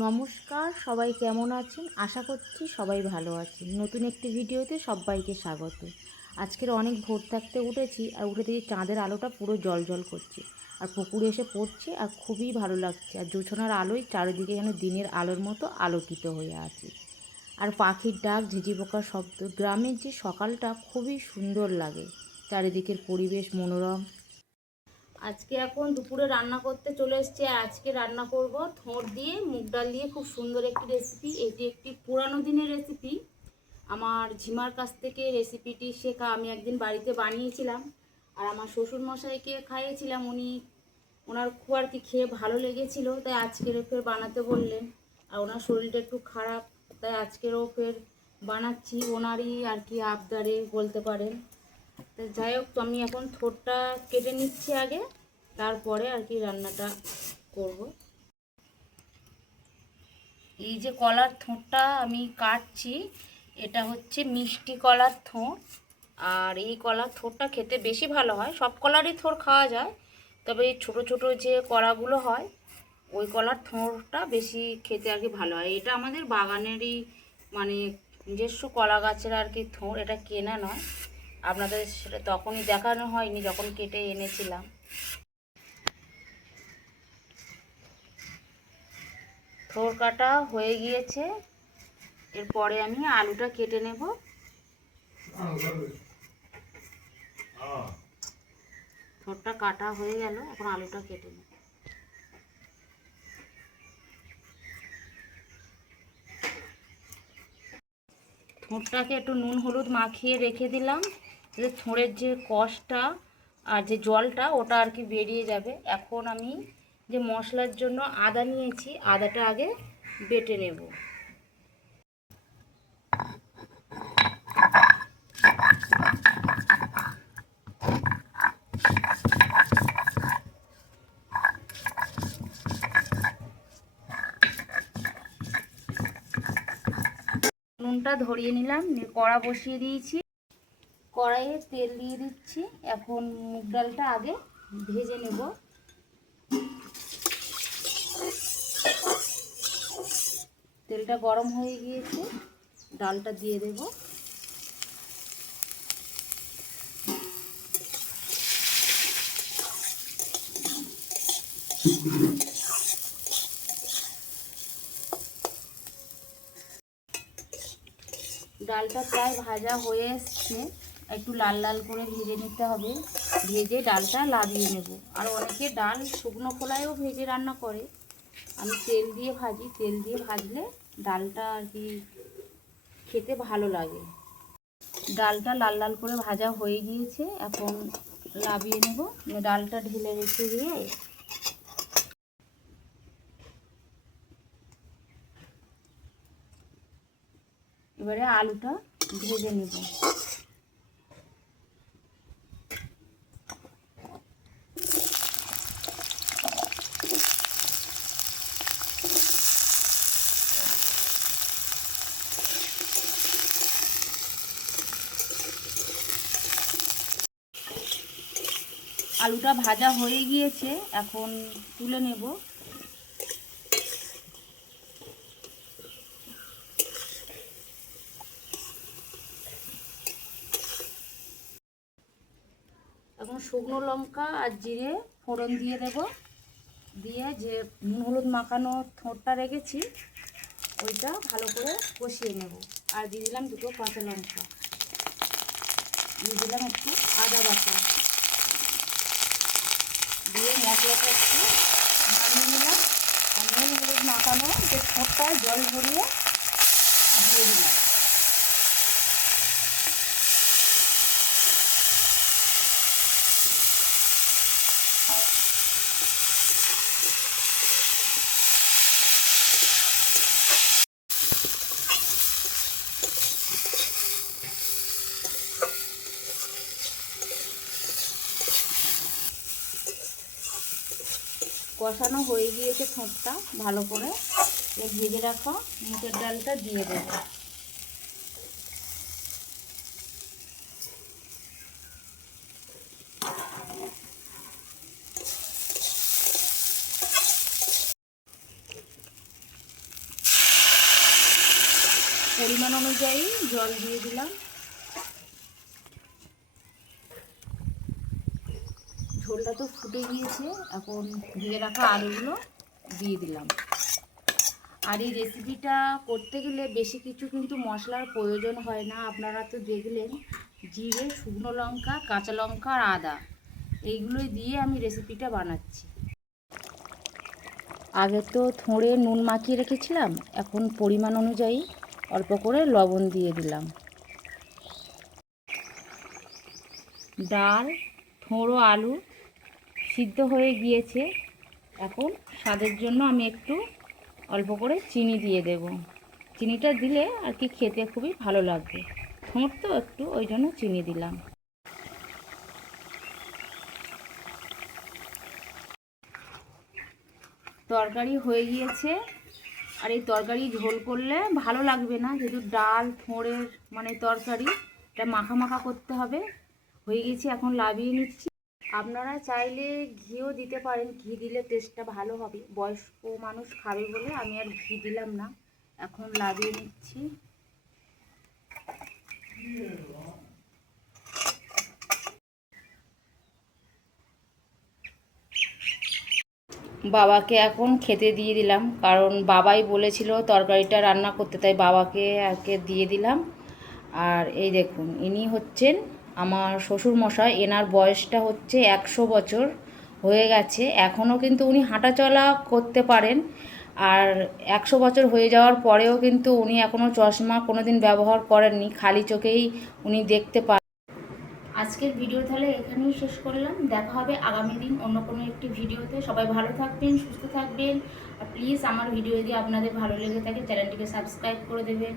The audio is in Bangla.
নমস্কার, সবাই কেমন আছেন? আশা করছি সবাই ভালো আছেন। নতুন একটি ভিডিওতে সবাইকে স্বাগত। আজকের অনেক ভোর থাকতে উঠেছি আর উঠে দেখি চাঁদের আলোটা পুরো জল জল করছে। আর পুকুরে এসে পড়ছে আর খুবই ভালো লাগছে। আর জোছনার আলোয় চারিদিকে যেন দিনের আলোর মতো আলোকিত হয়ে আছে। আর পাখির ডাক, ঝিঝি পোকার শব্দ, গ্রামের যে সকালটা খুবই সুন্দর লাগে। চারিদিকের পরিবেশ মনোরম আজকে এখন দুপুরে রান্না করতে চলে এসেছি আজকে রান্না করব থোঁড় দিয়ে, মুগ ডাল দিয়ে খুব সুন্দর একটি রেসিপি এটি একটি পুরানো দিনের রেসিপি আমার ঝিমার কাছ থেকে রেসিপিটি শেখা আমি একদিন বাড়িতে বানিয়েছিলাম, আর আমার শ্বশুর মশাইকে খাইয়েছিলাম। উনি, ওনার খুব আর কি খেয়ে ভালো লেগেছিল, তাই আজকের ফের বানাতে বললেন। আর ওনার শরীরটা একটু খারাপ, তাই আজকেরও ফের বানাচ্ছি। ওনারই আর কি আবদারে বলতে পারেন। তো যাই হোক, তো আমি এখন থোরটা কেটে নিচ্ছি আগে, তারপরে আর কি রান্নাটা করব। এই যে কলার থোঁটটা আমি কাটছি, এটা হচ্ছে মিষ্টি কলার থোঁট। আর এই কলার থোঁটটা খেতে বেশি ভালো হয়, সব কলারই থোর খাওয়া যায়, তবে এই ছোটো ছোটো যে কলাগুলো হয়, ওই কলার থোঁড়টা বেশি খেতে আর কি ভালো হয়। এটা আমাদের বাগানেরই মানে নিজস্ব কলা গাছের আর কি থোঁড় এটা কেনা নয়। আপনাদের সেটা তখনই দেখানো হয়নি, যখন কেটে এনেছিলাম। থোর কাটা হয়ে গিয়েছে, এরপরে আমি আলুটা কেটে নেব। থোরটা কাটা হয়ে গেল, এখন আলুটা কেটে নেব। থোঁড়টাকে একটু নুন হলুদ মাখিয়ে রেখে দিলাম। যে থোঁড়ের যে কষটা আর যে জলটা, ওটা আর কি বেরিয়ে যাবে। এখন আমি যে মশলার জন্য আদা নিয়েছি, আদাটা আগে বেটে নেব। নুনটা ধরিয়ে নিলাম কড়া বসিয়ে দিয়েছি। কড়াইয়ে তেল দিয়ে দিচ্ছি। এখন মুগ ডালটা আগে ভেজে নেব। তেলটা গরম হয়ে গিয়েছে, ডালটা দিয়ে দেব। ডালটা প্রায় ভাজা হয়ে এসছে। একটু লাল লাল করে ভেজে নিতে হবে। ভেজে ডালটা লাভিয়ে নেব। আর অনেকে ডাল শুকনো খোলায়ও ভেজে রান্না করে। আমি তেল দিয়ে ভাজি। তেল দিয়ে ভাজলে ডালটা আর কি খেতে ভালো লাগে। ডালটা লাল লাল করে ভাজা হয়ে গিয়েছে। এখন লাভিয়ে নেব। ডালটা ঢেলে রেখে দিয়ে এবারে আলুটা ভেজে নেব। আলুটা ভাজা হয়ে গিয়েছে, এখন তুলে নেব। এখন শুকনো লঙ্কা আর জিরে ফোড়ন দিয়ে দেব। দিয়ে যে নুন হলুদ মাখানো থোঁটটা রেখেছি, ওইটা ভালো করে কষিয়ে নেব। আর দিয়ে দিলাম দুটো কাঁচা লঙ্কা। দিয়ে দিলাম একটু আদা বাটা। মশলাটা একটু নামিয়ে নিলাম। আর নুন হলুদ মাখানো যে ঠোঁটটায় জল ভরিয়ে দিয়ে দিলাম। কষানো হয়ে গিয়েছে ঠোঁটটা ভালো করে। ভেজে রাখা মুখের ডালটা দিয়ে দেবো। পরিমাণ অনুযায়ী জল দিয়ে দিলাম। ঝোলটা তো ফুটে গিয়েছে, এখন ভেজে রাখা আলুগুলো দিয়ে দিলাম। আর এই রেসিপিটা করতে গেলে বেশি কিছু কিন্তু মশলার প্রয়োজন হয় না। আপনারা তো দেখলেন, জিরে, শুকনো লঙ্কা, কাঁচা লঙ্কা আর আদা, এইগুলোই দিয়ে আমি রেসিপিটা বানাচ্ছি। আগে তো থোঁড়ে নুন মাখিয়ে রেখেছিলাম, এখন পরিমাণ অনুযায়ী অল্প করে লবণ দিয়ে দিলাম। ডাল, থোঁড়ো আলু সিদ্ধ হয়ে গিয়েছে। এখন স্বাদের জন্য আমি একটু অল্প করে চিনি দিয়ে দেব। চিনিটা দিলে আর কি খেতে খুবই ভালো লাগবে। থোঁড় তো একটু ওই জন্য চিনি দিলাম। তরকারি হয়ে গিয়েছে। আর এই তরকারি ঝোল করলে ভালো লাগবে না, যেহেতু ডাল ফোঁড়ের মানে তরকারি, এটা মাখা মাখা করতে হবে। হয়ে গেছে, এখন লাভিয়ে নিচ্ছি। আপনারা চাইলে ঘিও দিতে পারেন। ঘি দিলে টেস্টটা ভালো হবে। বয়স্ক মানুষ খাবে বলে আমি আর ঘি দিলাম না। এখন লাগিয়ে নিচ্ছি। বাবাকে এখন খেতে দিয়ে দিলাম। কারণ বাবাই বলেছিল তরকারিটা রান্না করতে, তাই বাবাকে আগে দিয়ে দিলাম। আর এই দেখুন, ইনি হচ্ছেন আমার শ্বশুর মশাই এনার বয়সটা হচ্ছে একশো বছর হয়ে গেছে। এখনও কিন্তু উনি হাঁটাচলা করতে পারেন। আর একশো বছর হয়ে যাওয়ার পরেও কিন্তু উনি এখনও চশমা কোনো দিন ব্যবহার করেননি। খালি চোখেই উনি দেখতে পান আজকের ভিডিও তাহলে এখানেই শেষ করলাম। দেখা হবে আগামী দিন অন্য কোনো একটি ভিডিওতে। সবাই ভালো থাকবেন, সুস্থ থাকবেন। আর প্লিজ আমার ভিডিও যদি আপনাদের ভালো লেগে থাকে, চ্যানেলটিকে সাবস্ক্রাইব করে দেবেন।